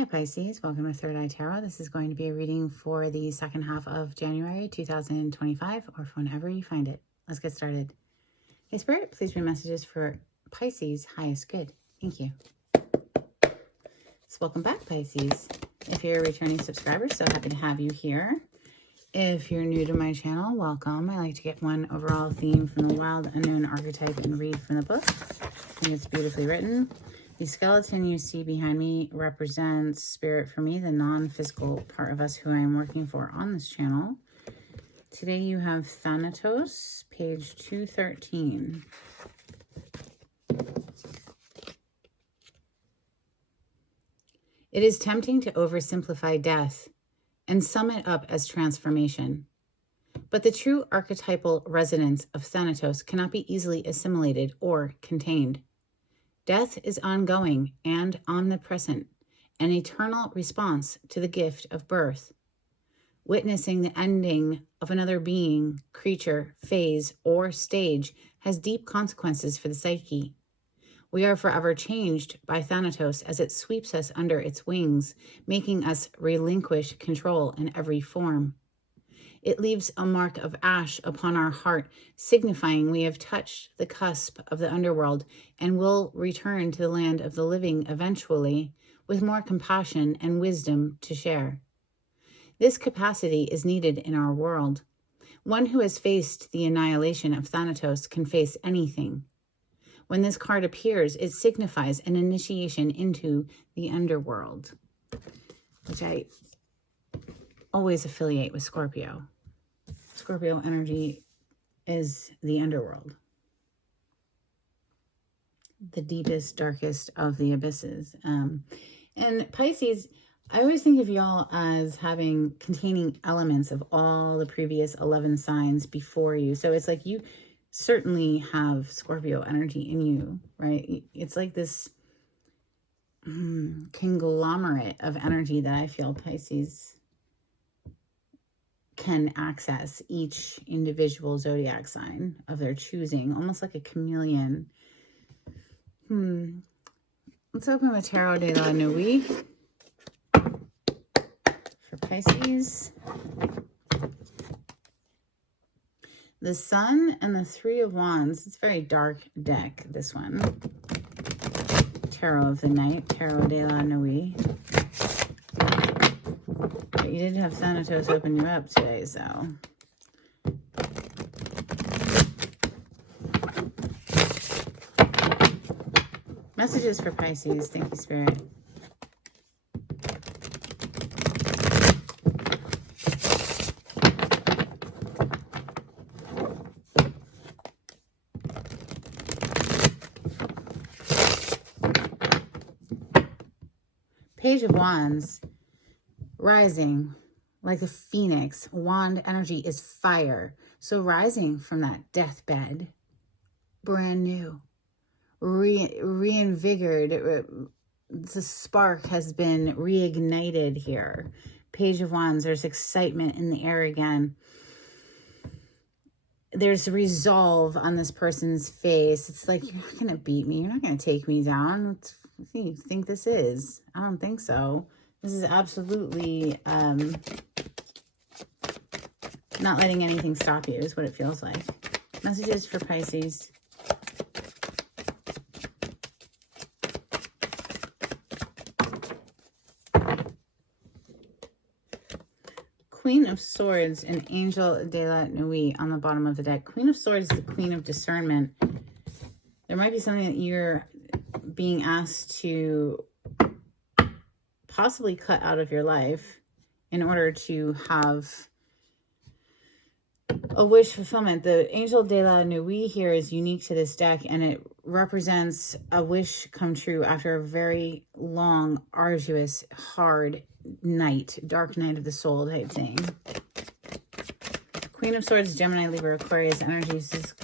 Hi Pisces, welcome to Third Eye Tarot. This is going to be a reading for the second half of January 2025 or for whenever you find it. Let's get started. Hey Spirit, please bring messages for Pisces' highest good. Thank you. So welcome back Pisces. If you're a returning subscriber, so happy to have you here. If you're new to my channel, welcome. I like to get one overall theme from the wild unknown archetype and read from the book. I think it's beautifully written. The skeleton you see behind me represents spirit for me, the non-physical part of us who I am working for on this channel. Today you have Thanatos, page 213. It is tempting to oversimplify death and sum it up as transformation. But the true archetypal resonance of Thanatos cannot be easily assimilated or contained. Death is ongoing and omnipresent, an eternal response to the gift of birth. Witnessing the ending of another being, creature, phase, or stage has deep consequences for the psyche. We are forever changed by Thanatos as it sweeps us under its wings, making us relinquish control in every form. It leaves a mark of ash upon our heart, signifying we have touched the cusp of the underworld and will return to the land of the living eventually, with more compassion and wisdom to share. This capacity is needed in our world. One who has faced the annihilation of Thanatos can face anything. When this card appears, it signifies an initiation into the underworld, which I always affiliate with Scorpio. Scorpio energy is the underworld, the deepest, darkest of the abysses. And Pisces, I always think of y'all as containing elements of all the previous 11 signs before you. So it's like you certainly have Scorpio energy in you, right? It's like this conglomerate of energy that I feel Pisces can access each individual zodiac sign of their choosing, almost like a chameleon. Let's open with Tarot de la Nuit for Pisces. The Sun and the Three of Wands. It's a very dark deck, this one. Tarot of the Night, Tarot de la Nuit. But you did have Thanatos open you up today, so. Messages for Pisces. Thank you, Spirit. Page of Wands, rising like a phoenix. Wand energy is fire. So rising from that deathbed, brand new, reinvigorated. The spark has been reignited here. Page of Wands, there's excitement in the air again. There's resolve on this person's face. It's like, you're not going to beat me. You're not going to take me down. What do you think this is? I don't think so. This is absolutely not letting anything stop you is what it feels like. Messages for Pisces. Queen of Swords and Angel de la Nuit on the bottom of the deck. Queen of Swords is the Queen of Discernment. There might be something that you're being asked to possibly cut out of your life in order to have a wish fulfillment. The Angel de la Nuit here is unique to this deck, and it represents a wish come true after a very long, arduous, hard night, dark night of the soul type thing. Queen of Swords, Gemini, Libra, Aquarius energies is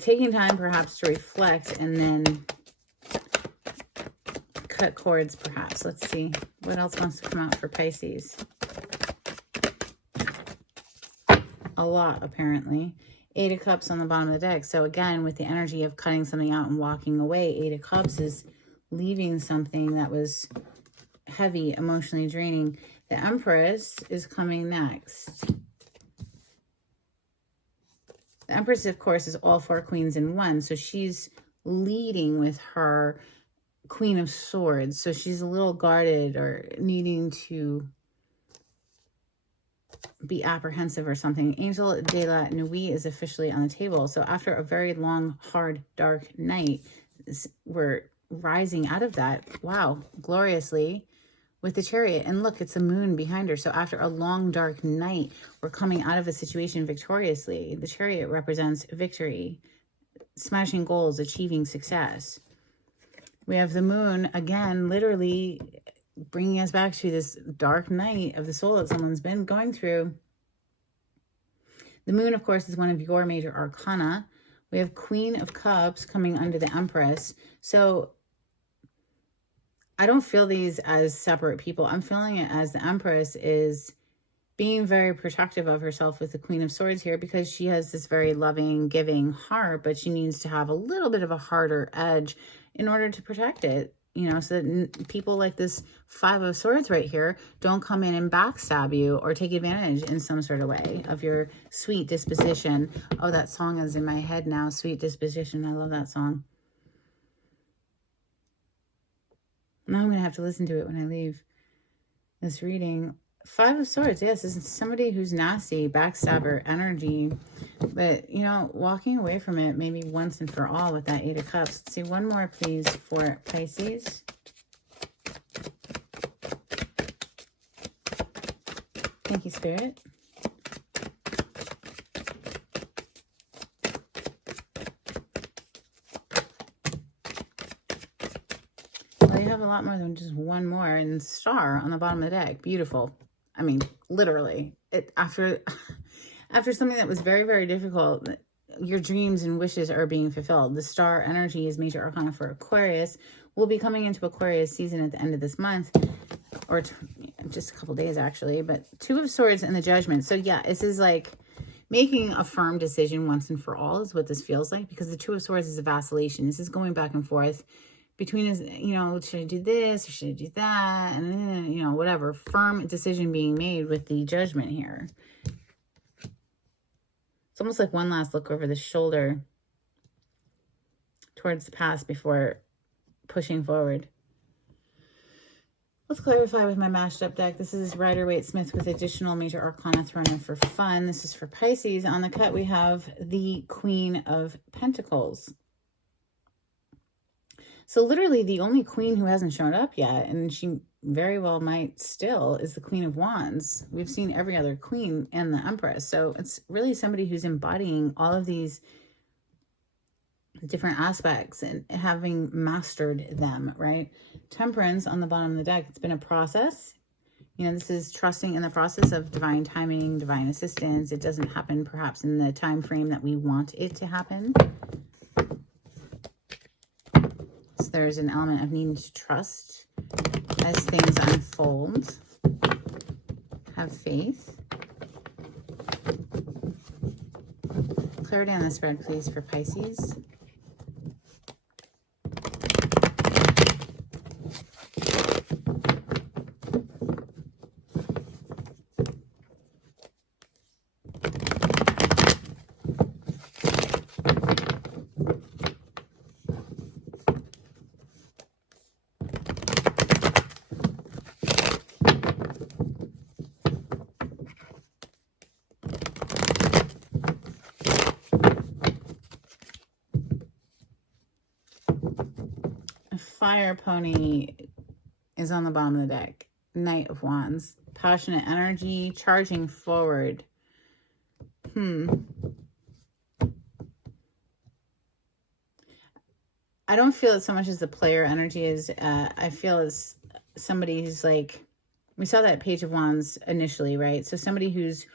taking time perhaps to reflect and then cut cords perhaps. Let's see what else wants to come out for Pisces. A lot, apparently. 8 of Cups on the bottom of the deck. So again, with the energy of cutting something out and walking away, 8 of Cups is leaving something that was heavy, emotionally draining. The Empress is coming next. The Empress, of course, is all 4 queens in one. So she's leading with her Queen of Swords. So she's a little guarded or needing to be apprehensive or something. Angel de la Nuit is officially on the table. So after a very long, hard, dark night, we're rising out of that. Wow, gloriously with the Chariot. And look, it's a moon behind her. So after a long, dark night, we're coming out of a situation victoriously. The Chariot represents victory, smashing goals, achieving success. We have the moon, again, literally bringing us back to this dark night of the soul that someone's been going through. The moon, of course, is one of your major arcana. We have Queen of Cups coming under the Empress. So I don't feel these as separate people. I'm feeling it as the Empress is being very protective of herself with the Queen of Swords here, because she has this very loving, giving heart, but she needs to have a little bit of a harder edge in order to protect it, you know, so that people like this 5 of Swords right here don't come in and backstab you or take advantage in some sort of way of your sweet disposition. Oh, that song is in my head now, Sweet Disposition. I love that song. Now I'm going to have to listen to it when I leave this reading. 5 of Swords, yes, this is somebody who's nasty, backstabber energy. But, you know, walking away from it maybe once and for all with that 8 of Cups. Let's see, one more, please, for Pisces. Thank you, Spirit. Well, you have a lot more than just one more. And Star on the bottom of the deck. Beautiful. I mean, literally. After something that was very, very difficult, your dreams and wishes are being fulfilled. The Star energy is major arcana for Aquarius. We'll be coming into Aquarius season at the end of this month, or just a couple days actually. But 2 of Swords and the Judgment. So yeah, this is like making a firm decision once and for all is what this feels like, because the 2 of Swords is a vacillation. This is going back and forth between, you know, should I do this or should I do that? And then, you know, whatever. Firm decision being made with the Judgment here. It's almost like one last look over the shoulder towards the past before pushing forward. Let's clarify with my mashed up deck. This is Rider-Waite-Smith with additional major arcana thrown in for fun. This is for Pisces. On the cut, we have the Queen of Pentacles. So literally the only queen who hasn't shown up yet, and she very well might still, is the Queen of Wands. We've seen every other queen and the Empress. So it's really somebody who's embodying all of these different aspects and having mastered them, right? Temperance on the bottom of the deck. It's been a process. You know, this is trusting in the process of divine timing, divine assistance. It doesn't happen perhaps in the time frame that we want it to happen. So there's an element of needing to trust as things unfold. Have faith. Clarity on the spread, please, for Pisces. Fire Pony is on the bottom of the deck. Knight of Wands. Passionate energy, charging forward. I don't feel it so much as the player energy is. I feel as somebody who's like, we saw that Page of Wands initially, right? So somebody who's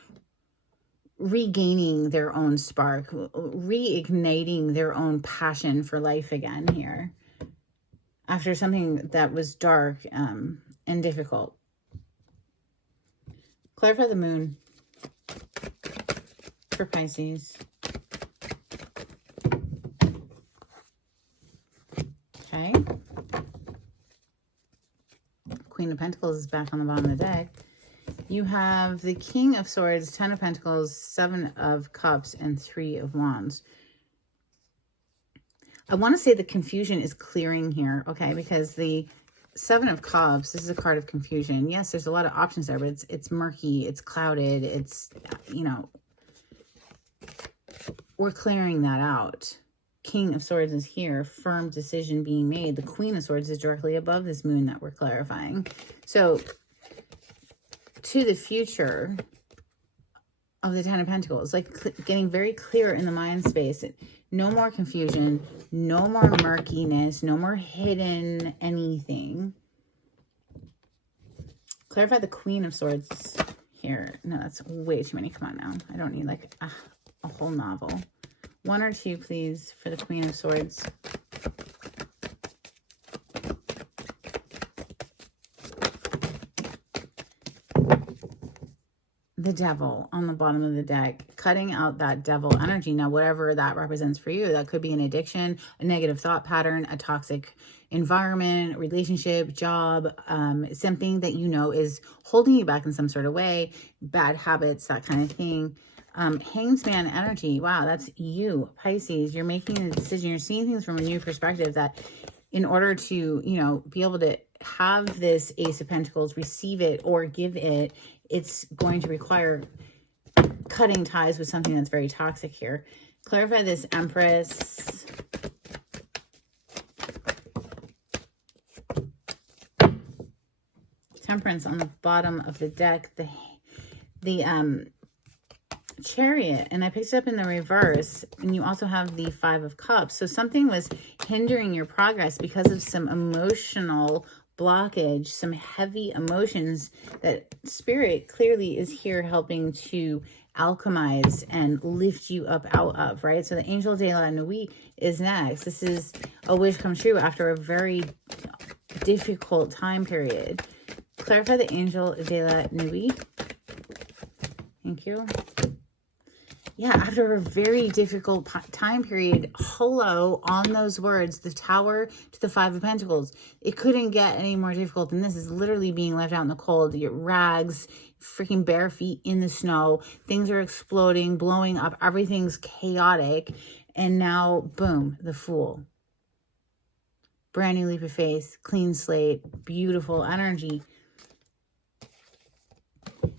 regaining their own spark, reigniting their own passion for life again here. After something that was dark and difficult. Clarify the moon for Pisces. Okay. Queen of Pentacles is back on the bottom of the deck. You have the King of Swords, 10 of Pentacles, 7 of Cups, and 3 of Wands. I want to say the confusion is clearing here, okay? Because the 7 of Cups, this is a card of confusion. Yes, there's a lot of options there, but it's murky, it's clouded, it's, you know, we're clearing that out. King of Swords is here, firm decision being made. The Queen of Swords is directly above this moon that we're clarifying. So, to the future of the 10 of Pentacles, like getting very clear in the mind space. No more confusion, no more murkiness, no more hidden anything. Clarify the Queen of Swords here. No, that's way too many. Come on now. I don't need like a whole novel. 1 or 2, please, for the Queen of Swords. The Devil on the bottom of the deck, cutting out that devil energy. Now, whatever that represents for you, that could be an addiction, a negative thought pattern, a toxic environment, relationship, job, something that you know is holding you back in some sort of way, bad habits, that kind of thing. Hanged Man energy. Wow, that's you, Pisces. You're making a decision. You're seeing things from a new perspective that in order to, you know, be able to have this Ace of Pentacles, receive it or give it, it's going to require cutting ties with something that's very toxic here. Clarify this Empress. Temperance on the bottom of the deck. The Chariot, and I picked it up in the reverse, and you also have the 5 of Cups. So something was hindering your progress because of some emotional blockage, some heavy emotions that Spirit clearly is here helping to alchemize and lift you up out of, right? So the Angel de la Nuit is next. This is a wish come true after a very difficult time period. Clarify the Angel de la Nuit. Thank you. Yeah, after a very difficult time period, hello, on those words, the Tower to the 5 of Pentacles. It couldn't get any more difficult than this. Is literally being left out in the cold. Your rags, freaking bare feet in the snow. Things are exploding, blowing up. Everything's chaotic. And now, boom, the Fool. Brand new leap of faith, clean slate, beautiful energy.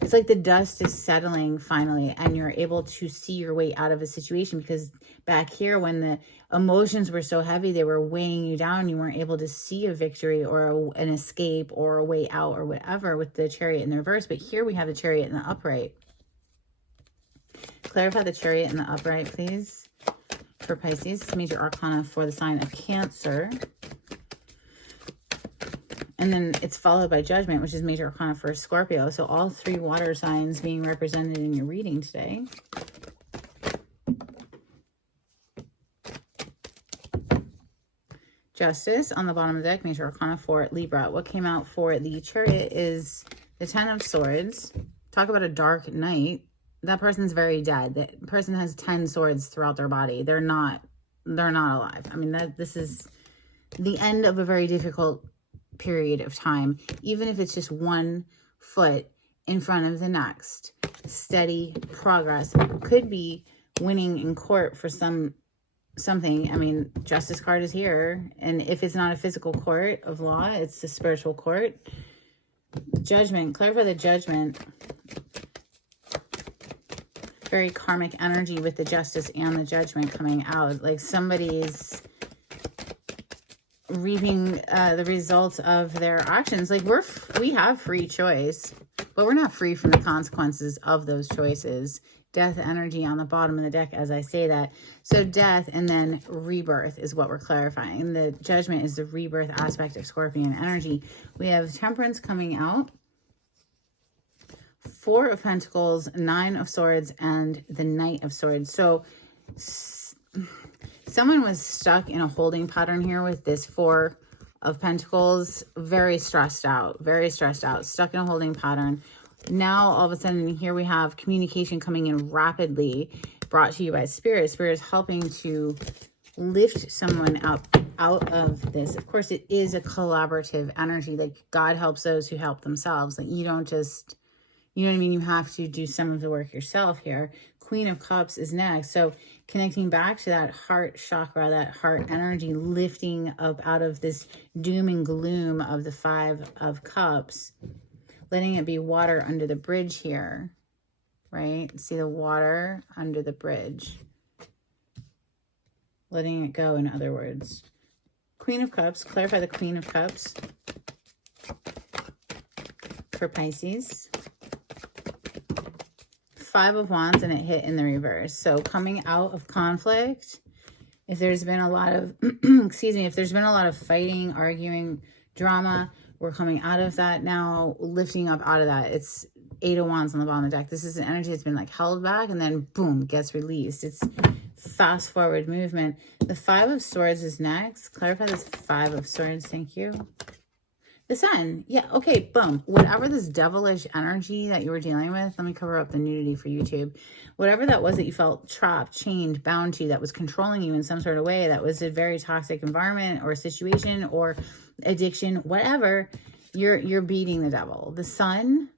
It's like the dust is settling finally, and you're able to see your way out of a situation, because back here when the emotions were so heavy, they were weighing you down. You weren't able to see a victory or an escape or a way out or whatever with the Chariot in the reverse. But here we have the Chariot in the upright. Clarify the Chariot in the upright, please, for Pisces. Major Arcana for the sign of Cancer. And then it's followed by Judgment, which is Major Arcana for Scorpio. So all 3 water signs being represented in your reading today. Justice on the bottom of the deck, Major Arcana for Libra. What came out for the Chariot is the 10 of Swords. Talk about a dark night. That person's very dead. That person has 10 swords throughout their body. They're not alive. I mean, this is the end of a very difficult period of time, even if it's just 1 foot in front of the next. Steady progress. Could be winning in court for something. I mean, Justice card is here, and if it's not a physical court of law, it's a spiritual court. Judgment. Clarify the Judgment. Very karmic energy with the Justice and the Judgment coming out. Like somebody's reaping the results of their actions. Like we have free choice, but we're not free from the consequences of those choices. Death energy on the bottom of the deck as I say that. So death and then rebirth is what we're clarifying. The Judgment is the rebirth aspect of Scorpion energy. We have Temperance coming out. 4 of Pentacles, 9 of Swords, and the Knight of Swords. So someone was stuck in a holding pattern here with this 4 of Pentacles. Very stressed out, stuck in a holding pattern. Now, all of a sudden, here we have communication coming in rapidly, brought to you by Spirit. Spirit is helping to lift someone up out of this. Of course, it is a collaborative energy. Like, God helps those who help themselves. Like, you don't just, you know what I mean? You have to do some of the work yourself here. Queen of Cups is next. So connecting back to that heart chakra, that heart energy, lifting up out of this doom and gloom of the Five of Cups, letting it be water under the bridge here, right? See the water under the bridge. Letting it go, in other words. Queen of Cups, clarify the Queen of Cups for Pisces. Five of Wands, and it hit in the reverse. So coming out of conflict, if there's been a lot of, excuse me, if there's been a lot of fighting, arguing, drama, we're coming out of that now, lifting up out of that. It's Eight of Wands on the bottom of the deck. This is an energy that's been like held back and then boom, gets released. It's fast forward movement. The Five of Swords is next. Clarify this Five of Swords. Thank you. The Sun. Yeah, okay, boom. Whatever this devilish energy that you were dealing with, let me cover up the nudity for YouTube. Whatever that was that you felt trapped, chained, bound to, that was controlling you in some sort of way, that was a very toxic environment or situation or addiction, whatever, you're beating the devil. The Sun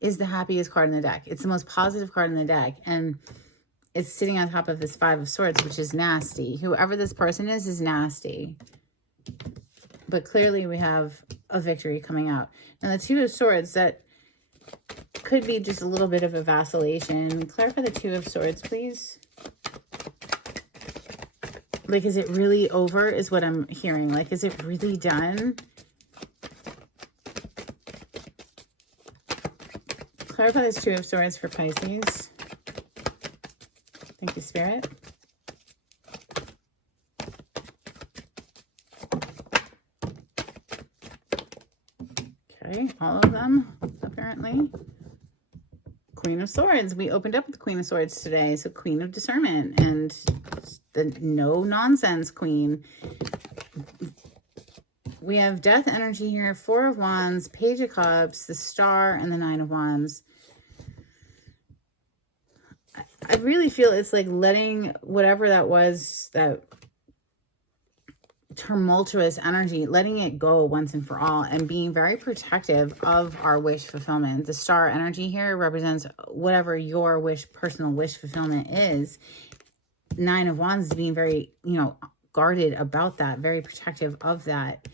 is the happiest card in the deck. It's the most positive card in the deck. And it's sitting on top of this Five of Swords, which is nasty. Whoever this person is nasty. But clearly we have a victory coming out. And the Two of Swords, that could be just a little bit of a vacillation. Clarify the Two of Swords, please. Like, is it really over is what I'm hearing. Like, is it really done? Clarify this Two of Swords for Pisces. Thank you, Spirit. Okay, all of them, apparently. Queen of Swords. We opened up with the Queen of Swords today. So Queen of Discernment and the no-nonsense Queen. We have Death energy here. Four of Wands, Page of Cups, the Star, and the Nine of Wands. I really feel it's like letting whatever that was, that tumultuous energy, letting it go once and for all, and being very protective of our wish fulfillment. The Star energy here represents whatever your wish, personal wish fulfillment is. Nine of Wands is being very, guarded about that, very protective of that.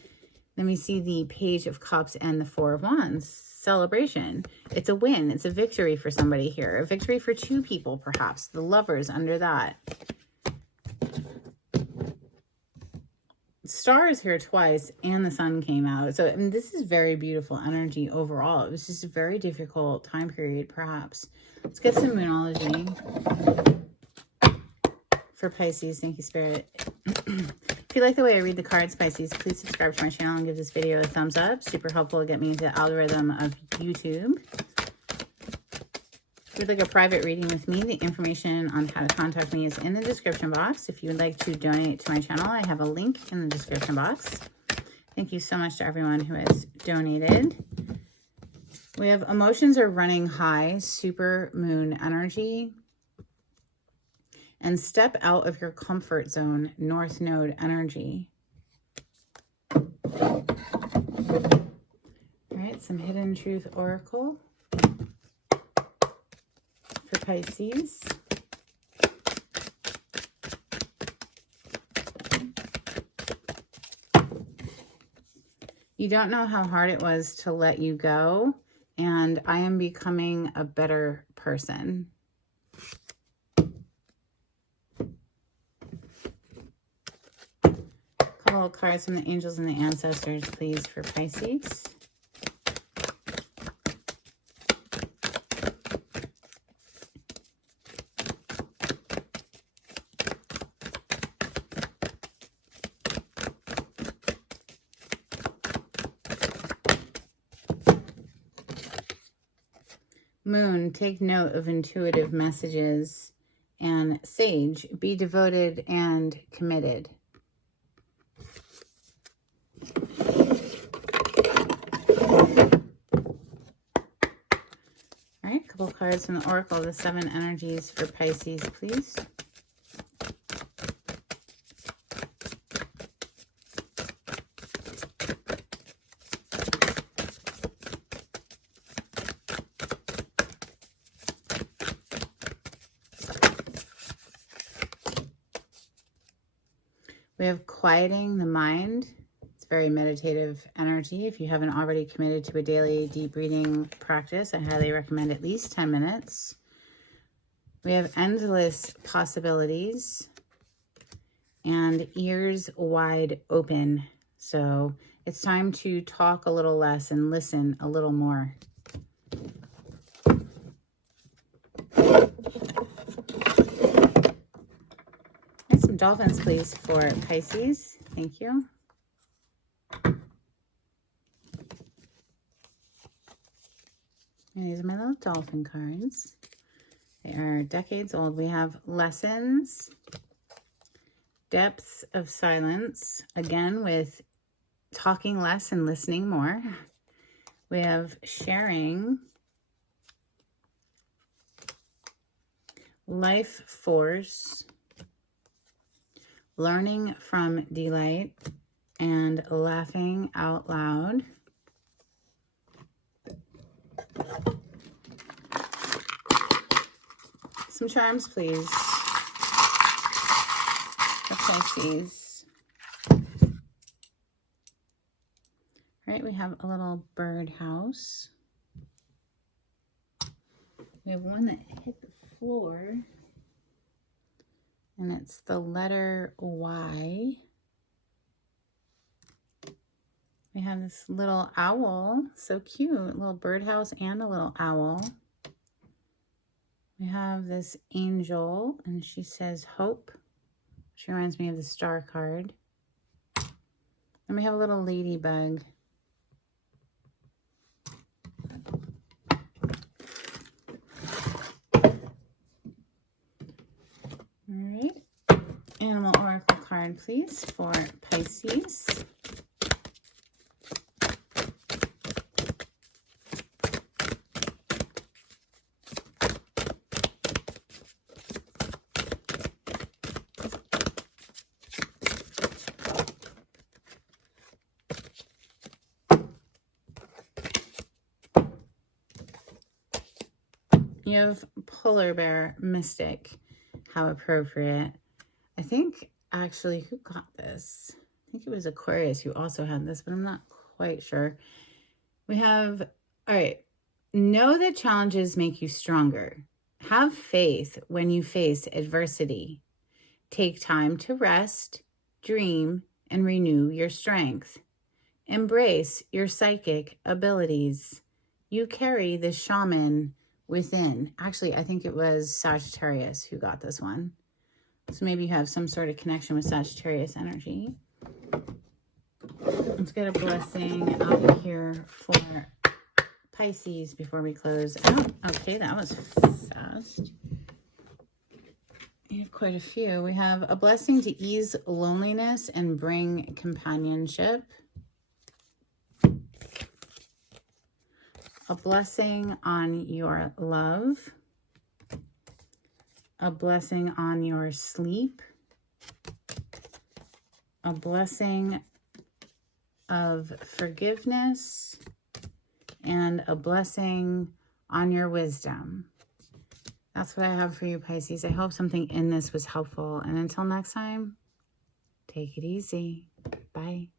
Then we see the Page of Cups and the Four of Wands. Celebration. It's a win. It's a victory for somebody here. A victory for two people, perhaps. The Lovers under that. Star is here twice, and the Sun came out. So, I mean, this is very beautiful energy overall. It was just a very difficult time period, perhaps. Let's get some Moonology for Pisces. Thank you, Spirit. If you like the way I read the cards, Pisces, please subscribe to my channel and give this video a thumbs up. Super helpful to get me into the algorithm of YouTube. If you'd like a private reading with me, the information on how to contact me is in the description box. If you would like to donate to my channel, I have a link in the description box. Thank you so much to everyone who has donated. We have emotions are running high, super moon energy. And step out of your comfort zone, North Node energy. All right, some Hidden Truth Oracle for Pisces. You don't know how hard it was to let you go, and I am becoming a better person. Couple of cards from the angels and the ancestors, please, for Pisces. Moon, take note of intuitive messages. And Sage, be devoted and committed. All right, a couple cards from the Oracle, the Seven Energies for Pisces, please. We have quieting the mind. It's very meditative energy. If you haven't already committed to a daily deep breathing practice, I highly recommend at least 10 minutes. We have endless possibilities and ears wide open. So it's time to talk a little less and listen a little more. And some dolphins, please, for Pisces. Thank you. And these are my little dolphin cards. They are decades old. We have lessons, depths of silence, again with talking less and listening more. We have sharing, life force, learning from delight, and laughing out loud. Some charms, please. For Pisces. All right, we have a little birdhouse. We have one that hit the floor, and it's the letter Y. We have this little owl, so cute, a little birdhouse and a little owl. We have this angel, and she says hope. She reminds me of the star card. And we have a little ladybug. All right. Animal oracle card, please, for Pisces. You have polar bear mystic. How appropriate. I think actually, who got this? I think it was Aquarius who also had this, but I'm not quite sure. We have, all right, know that challenges make you stronger. Have faith when you face adversity. Take time to rest, dream, and renew your strength. Embrace your psychic abilities. You carry the shaman within. Actually, I think it was Sagittarius who got this one. So maybe you have some sort of connection with Sagittarius energy. Let's get a blessing out here for Pisces before we close out. Okay, that was fast. We have quite a few. We have a blessing to ease loneliness and bring companionship. A blessing on your love. A blessing on your sleep. A blessing of forgiveness. And a blessing on your wisdom. That's what I have for you, Pisces. I hope something in this was helpful. And until next time, take it easy. Bye.